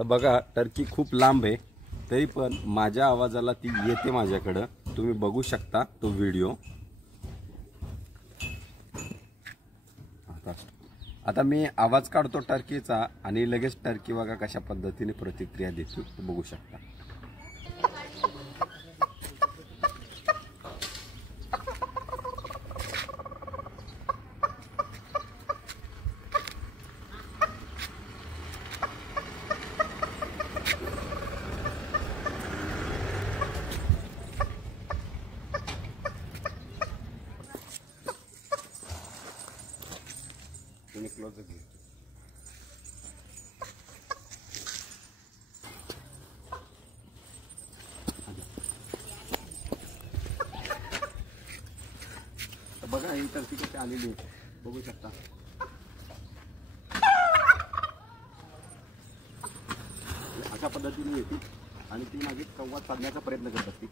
तर बघा टर्की खूप लांब आहे, तरी पण माझ्या आवाजाला ती येते माझ्याकडं. तुम्ही बघू शकता तो व्हिडिओ. आता मी आवाज काढतो टर्कीचा आणि लगेच टर्की बघा कशा पद्धतीने प्रतिक्रिया देतो बघू शकता. क्लोज बघा ही टर्की कशी आलेली आहे बघू शकता. अशा पद्धतीने येते आणि ती माझी संवाद साधण्याचा प्रयत्न करत असते.